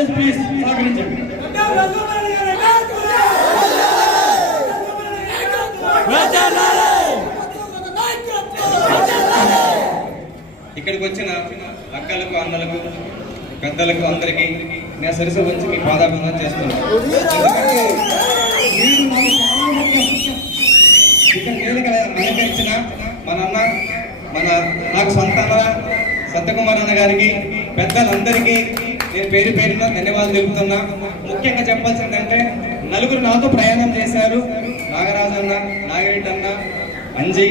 దయచేసి ప్లీజ్ సహకరించండి. ఇక్కడికి వచ్చిన అక్కలకు, అన్నలకు, పెద్దలకు అందరికీ నేను సరిస వచ్చి మీ పాదాభివందనం చేస్తున్నాను. ఇక్కడ నేను అలంకరించిన మన అన్న, నాకు సొంత సత్యకుమార్ అన్న గారికి, పెద్దలందరికీ నేను పేరు పేరున ధన్యవాదాలు తెలుపుతున్నా. ముఖ్యంగా చెప్పాల్సిందంటే నలుగురు నాతో ప్రయాణం చేశారు. నాగరాజు అన్న, నాగిరెడ్డి అన్న, అంజీ,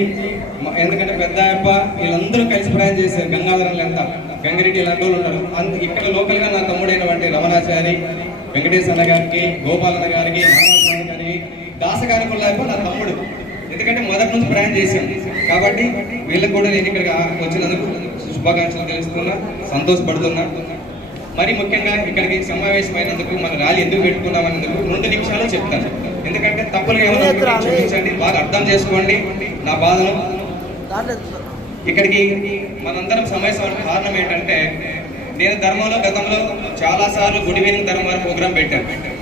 ఎందుకంటే పెద్దాయప్ప, వీళ్ళందరూ కలిసి ప్రయాణం చేశారు. గంగాధరం ఎంత, గంగిరెడ్డి ఇలాంటి వాళ్ళు ఉంటారు. ఇక్కడ లోకల్గా నా తమ్ముడైనటువంటి రమణాచారి, వెంకటేశ్ అన్న గారికి, గోపాలన్న గారికి, నారాయణ గారికి, దాసగారి కొల్లాయప్ప నా తమ్ముడు. ఎందుకంటే మొదటి నుంచి ప్రయాణం చేశాను కాబట్టి వీళ్ళకి కూడా నేను ఇక్కడికి వచ్చినందుకు శుభాకాంక్షలు తెలుస్తున్నా, సంతోషపడుతున్నా. మరి ముఖ్యంగా ఇక్కడికి సమావేశమైనందుకు మన ర్యాలీ ఎందుకు పెట్టుకున్నామనేందుకు 2 నిమిషాలు చెప్తాను. ఎందుకంటే తప్పులు ఏమైనా క్షమించండి, బాగా అర్థం చేసుకోండి నా బాధను. ఇక్కడికి మనందరం సమావేశం కారణం ఏంటంటే నేను ధర్మంలో గతంలో చాలాసార్లు గుడ్ ఈవినింగ్ ధర్మాల ప్రోగ్రాం పెట్టాను.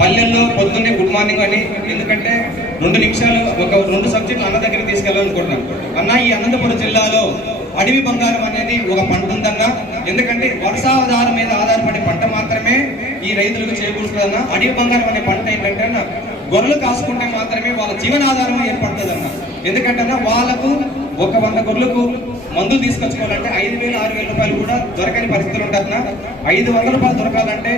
పల్లెల్లో పొద్దున్నే గుడ్ మార్నింగ్ అని, ఎందుకంటే 2 నిమిషాలు ఒక 2 సబ్జెక్టులు అన్న దగ్గరికి తీసుకెళ్ళాలనుకుంటున్నాను. అన్న, ఈ అనంతపురం జిల్లాలో అడవి బంగారం అనేది ఒక పంట ఉందన్న. ఎందుకంటే వర్షాధారం మీద ఆధారపడే పంట మాత్రమే ఈ రైతులకు చేకూరుతుందన్న. అడవి బంగారం అనే పంట ఏంటంటే అన్న, గొర్రెలు కాసుకుంటే మాత్రమే వాళ్ళ జీవనాధారం ఏర్పడుతుందన్న. ఎందుకంటే అన్న, వాళ్ళకు ఒక 100 గొర్రెలకు మందులు తీసుకొచ్చుకోవాలంటే 5,000, 6,000 రూపాయలు కూడా దొరకని పరిస్థితులు ఉంటుందన్న. 500 రూపాయలు దొరకాలంటే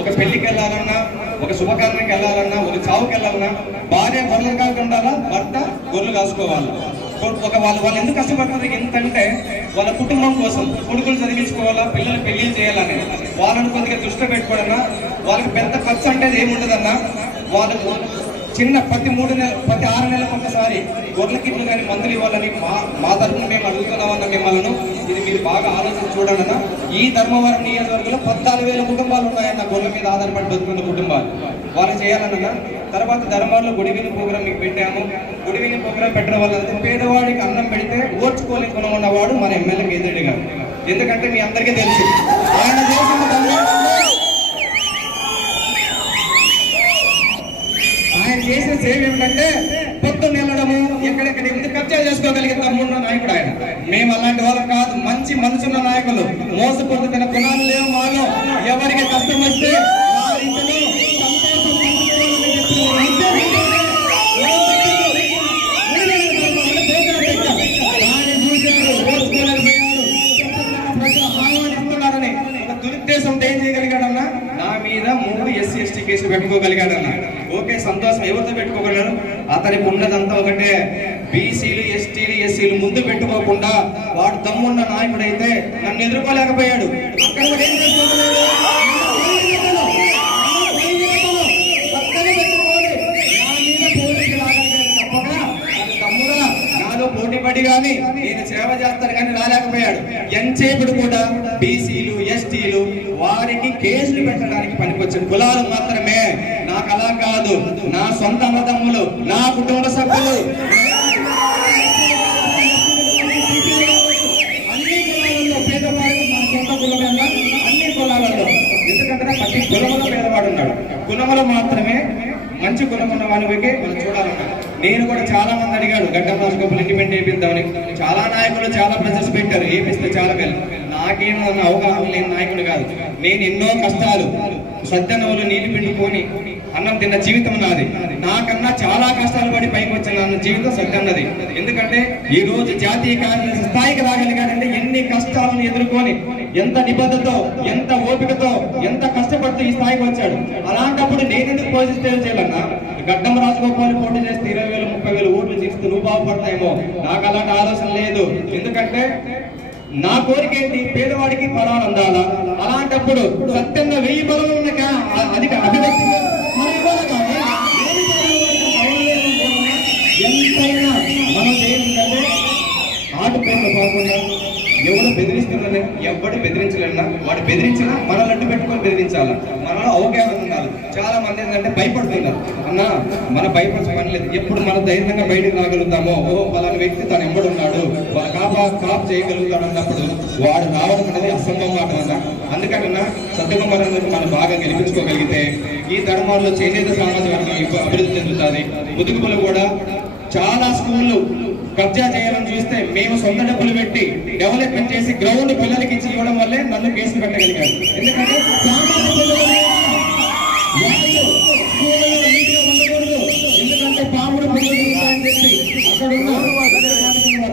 ఒక పెళ్లికి వెళ్ళాలన్నా, ఒక శుభకార్యానికి వెళ్ళాలన్నా, ఒక చావుకి వెళ్ళాలన్నా భార్య గొర్రెలు కాక ఉండాలా, భర్త గొర్రెలు కాసుకోవాలి. వాళ్ళు ఎందుకు కష్టపడుతుంది ఎంతంటే వాళ్ళ కుటుంబం కోసం, కొడుకులు చదివించుకోవాలా, పిల్లలు పెళ్లి చేయాలని వాళ్ళని కొద్దిగా దృష్టి పెట్టుకోవాలన్నా. వాళ్ళకి పెద్ద ఖర్చు అంటే ఏముండదన్నా. వాళ్ళకు చిన్న ప్రతి 6 నెలలకు ఒకసారి గొర్రెల కిట్లు కానీ మందులు ఇవ్వాలని మా తరఫున మేము అడుగుతున్నామన్న మిమ్మల్ని. ఇది మీరు బాగా ఆలోచన చూడాలన్నా. ఈ ధర్మవరం నియోజకవర్గంలో 14,000 కుటుంబాలు ఉన్నాయన్న, గొర్రెల మీద ఆధారపడి బతుకున్న కుటుంబాలు. వాళ్ళు చేయాలన్నా. తర్వాత ధర్మాల్లో గుడివిని ప్రోగ్రాం మీకు పెట్టాము. గుడివిని ప్రోగ్రాం పెట్టడం వల్ల పేదవాడికి అన్నం పెడితే ఓర్చుకోలేని గుణం ఉన్నవాడు మన ఎమ్మెల్యే కేతిరెడ్డి గారు. ఎందుకంటే మీ అందరికీ తెలుసు ఆయన చేసిన సేవ ఏమిటంటే పొద్దున్న వెళ్ళడము, ఎక్కడెక్కడ ఎందుకు కబ్జా చేసుకోగలిగే తమ్మున్న నాయకుడు ఆయన. మేము అలాంటి వాళ్ళం కాదు, మంచి మనసున్న నాయకులు. మోసపోతున్న గుణాలు లేవు మాలో. ఎవరికి కష్టం వస్తే దురుద్దేశంతో ఏం చేయగలిగాడన్నా, నా మీద 3 SC ST కేసులు పెట్టుకోగలిగాడన్నా. ఓకే, సంతోషం. ఎవరితో పెట్టుకోగలిగాడు? అతనికి ఉన్నదంతా ఒకటే, బీసీలు, STలు, SCలు ముందు పెట్టుకోకుండా వాడు దమ్మున్న నాయకుడైతే నన్ను ఎదుర్కోలేకపోయాడు. అక్కడ కూడా ఏం చేసుకోగలిగాడు? పోటీపడి కానీ నేను సేవ చేస్తాను కానీ రాలేకపోయాడు. ఎంతసేపుడు కూడా బీసీలు, STలు వారికి కేసులు పెట్టడానికి పనికొచ్చిన కులాలు మాత్రమే. నాకు అలా కాదు, నా సొంత అన్నదమ్ములు, నా కుటుంబ సభ్యులు, అన్ని కులాలలో పేదవాడు మన సొంత కులమేనా, అన్ని కులాలలో. ఎందుకంటే ప్రతి కులములో పేదవాడు ఉన్నాడు. కులములో మాత్రమే మంచి కులం ఉన్న వానికి మనం చూడాలన్నా. నేను కూడా చాలా మంది అడిగాడు గడ్డం రాజగోపాల్ ఇండిపెండెంట్ వేయిద్దామని. చాలా నాయకులు చాలా ప్రెజర్స్ పెట్టారు, ఏపిస్తే చాలా మేలు. నాకేమన్నా అవగాహన లేని నాయకుడు కాదు. నేను ఎన్నో కష్టాలు, సద్దనవులు నీళ్లు పిండుకొని అన్నం తిన్న జీవితం నాది. నాకన్నా చాలా కష్టాలు పడి పైకి వచ్చిన నా జీవితం సద్దన్నది. ఎందుకంటే ఈ రోజు జాతీయ కాంగ్రెస్ స్థాయికి రాగలిగానంటే ఎన్ని కష్టాలను ఎదుర్కొని, ఎంత నిబద్ధతతో, ఎంత ఓపికతో, ఎంత కష్టపడుతూ ఈ స్థాయికి వచ్చాడు. అలాంటప్పుడు నేను ఎందుకు పోజిటివ్ చేయాలన్నా? గడ్డం రాజగోపాల్ పోటీ చేస్తే 20,000, 30,000 ఓట్లు చేస్తే నువ్వు బాగుపడతాయేమో. నాకు అలాంటి ఆలోచన లేదు. ఎందుకంటే నా కోరిక ఏంటి? పేదవాడికి ఫలాలు అందాలా. అలాంటప్పుడు సత్యంగా 1000 బలం ఉన్న అధిక అభివ్యక్తి ఎంతైనా మనం ఏంటంటే ఆటుపోట్లు కాకుండా ఎవరు బెదిరిస్తున్నారని ఎవడు బెదిరించలేనా, వాడు బెదిరించినా మనల్ని అడ్డు పెట్టుకొని బెదిరించాలి. మనలో అవగాహన ఉండాలి. కాదు. చాలా మంది ఏంటంటే భయపడుతున్నారు. అన్న మన భయపడే పని లేదు. ఎప్పుడు మనం ధైర్యంగా బయటకు రాగలుగుతామో, ఓ పలానా వ్యక్తి తను ఎంబడున్నాడు, కాప్ చేయగలుగుతాడు అన్నప్పుడు వాడు రావడం అనేది అసంభవం మాట అన్న. అందుకన్నా సత్యకుమార్ అందరూ మనం బాగా గెలిపించుకోగలిగితే ఈ ధర్మాల్లో చేనేత సమాజ వర్గం అభివృద్ధి చెందుతుంది. ముదుగుపులు కూడా చాలా స్కూళ్ళు కబ్జా చేయాలని చూస్తే మేము సొంత డబ్బులు పెట్టి డెవలప్మెంట్ చేసి గ్రౌండ్ పిల్లలకి ఇచ్చి ఇవ్వడం వల్లే నన్ను కేసులు పెట్టగలిగారు. ఎందుకంటే ఎందుకంటే పాముడు అక్కడ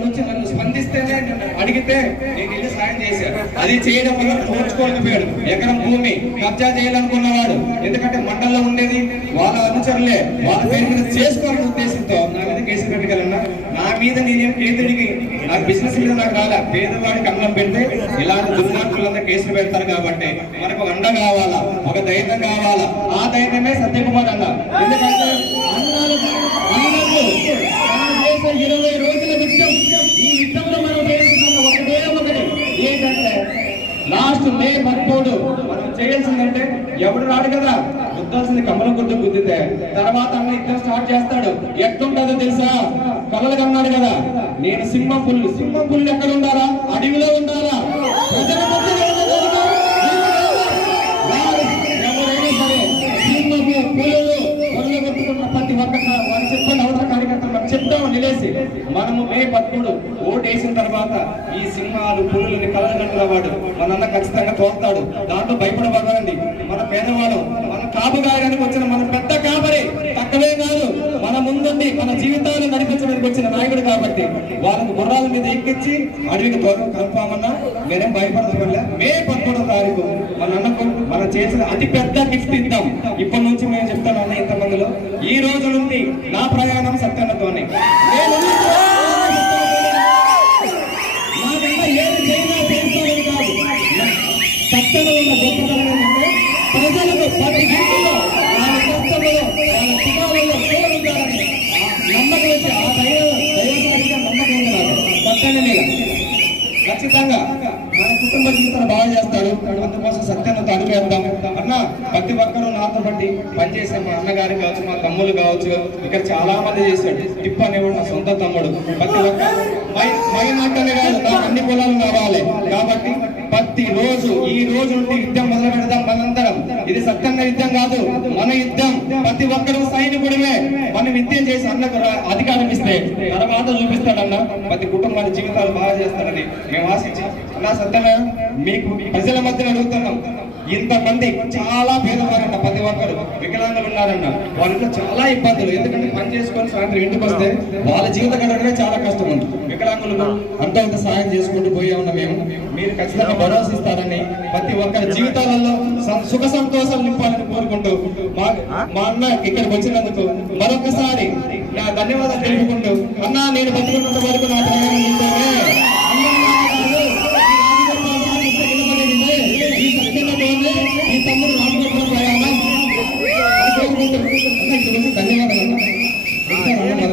వచ్చి నన్ను స్పందిస్తేనే అడిగితే నేను వెళ్ళి సాయం చేశాను. అది చేయడం వల్ల ఓర్చుకోలేకపోయాడు. ఎకరం భూమి కబ్జా చేయాలనుకున్నవాడు, ఎందుకంటే మండలంలో ఉండేది వాళ్ళ అనుచరులే, వాళ్ళ పేరు మీద చేసుకోవాలనే ఉద్దేశంతో నా మీద కేసులు పెట్టగలన్నా. నా మీద నేనేం పేదడికి నా బిజినెస్ మీద నాకు రాలా. పేదవాడికి అన్నం పెడితే ఇలాంటి దుర్మార్గులంతా కేసులు పెడతారు. కాబట్టి మనకు అండ కావాలా, ఒక ధైర్యం కావాలా. ఆ ధైర్యమే సత్యకుమార్ అన్న. ఎందుకంటే అన్నాలు 20 రోజుల యుద్ధం, ఈ యుద్ధంలో మనం చేస్తున్న ఒకటే ఒకటి ఏంటంటే లాస్ట్ మే 13 మనం చేయాల్సిందంటే ఎవడు రాడు కదా, గుద్దాల్సింది కమలం గుద్దు గుద్దితే తర్వాత అన్న యుద్ధం స్టార్ట్ చేస్తాడు. ఎట్లుంటుందో తెలుసా, కలలు కన్నాడు కదా, నేను సింహం పుల్లు ఎక్కడ ఉండాలా, అడవిలో ఉండాలా, ప్రజల మధ్యలో ప్రతి ఒక్క వారు చెప్పండి, అవతల కార్యకర్తలు మనం చెప్తాము నిలేసి. మనము మే 13 ఓటు వేసిన తర్వాత ఈ సింహాలు పులులని కళ్ళగంటుల వాడు మన ఖచ్చితంగా తోస్తాడు. దాంట్లో భయపడబడండి. మన పేదవాడు, మన కాపు గాయడానికి వచ్చిన మన పెద్ద కాబరి తక్కువే కాదు, మన ముందుండి మన జీవితాలు నడిపించడానికి వచ్చిన నాయకుడు. కాబట్టి వాళ్ళకు గుర్రాల మీద ఎక్కించి అడవికి దూరం కలపామన్నా నేనేం భయపడదు. మే 13వ తారీఖు మన అన్నకు మనం చేసిన అతి పెద్ద గిఫ్ట్ ఇద్దాం. ఇప్పటి నుంచి మేము చెప్తాను అన్న, ఇంతమందిలో ఈ రోజు నుండి నా ప్రయాణం సత్యన్నతోనే. నాకన్నా ఏది చేసినా చేస్తామని కాదు. సత్యలో ఉన్న గొప్పతనం ఏంటంటే ప్రజలకు ప్రతి ఇంటిలో వాళ్ళ కష్టంలో వాళ్ళ సుఖాలలో తోడుండాలని నమ్మకం వచ్చి ఆ దైవసారిగా నమ్మకం ఉంది నాకు సత్యన్న మీద. ఖచ్చితంగా మన కుటుంబ జీవితాలు బాగా చేస్తాడు. అందుకోసం సత్యాన్ని అడుగేద్దాం అన్న. ప్రతి ఒక్కరూ నాతో బట్టి పనిచేసే మా అన్నగారు కావచ్చు, మా తమ్ముళ్ళు కావచ్చు, ఇక్కడ చాలా మంది చేశాడు. టిప్ అనేవాడు నా సొంత తమ్ముడు. ప్రతి ఒక్కరు మైనార్టీనే కాదు, నాకు అన్ని కులాలు కావాలి. కాబట్టి ప్రతి రోజు ఈ రోజు నుండి యుద్ధం మొదలు పెడదాం మనందరం. ఇది సత్యంగా యుద్ధం కాదు, మన యుద్ధం. ప్రతి ఒక్కరూ సైనికుడిమే. మనం యుద్ధం చేసి అన్నకు అధికారం ఇస్తే తర్వాత చూపిస్తాడన్న, ప్రతి కుటుంబాల జీవితాలు బాగా చేస్తాడని మేము ఆశించి అన్నా. సత్యమే మీకు ప్రజల మధ్య అడుగుతున్నాం. ఇంతమంది చాలా పేదవారన్న, ప్రతి ఒక్కరు వికలాంగులు ఉన్నారన్న. వాళ్ళకి చాలా ఇబ్బందులు. ఎందుకంటే పని చేసుకొని సాయంత్రం ఇంటికి వస్తే వాళ్ళ జీవిత గడవడమే చాలా కష్టం ఉంది. వికలాంగులకు అంత ఇంత సాయం చేసుకుంటూ పోయే ఉన్న మేము, మీరు ఖచ్చితంగా భరోసా ఇస్తారని, ప్రతి ఒక్కరి జీవితాలలో సుఖ సంతోషాలు నింపాలని కోరుకుంటూ మా అన్న ఇక్కడికి వచ్చినందుకు మరొకసారి నా ధన్యవాదాలు తెలుపుకుంటూ, అన్నా నేను బతుకున్నంత వరకు నా ప్రయాణం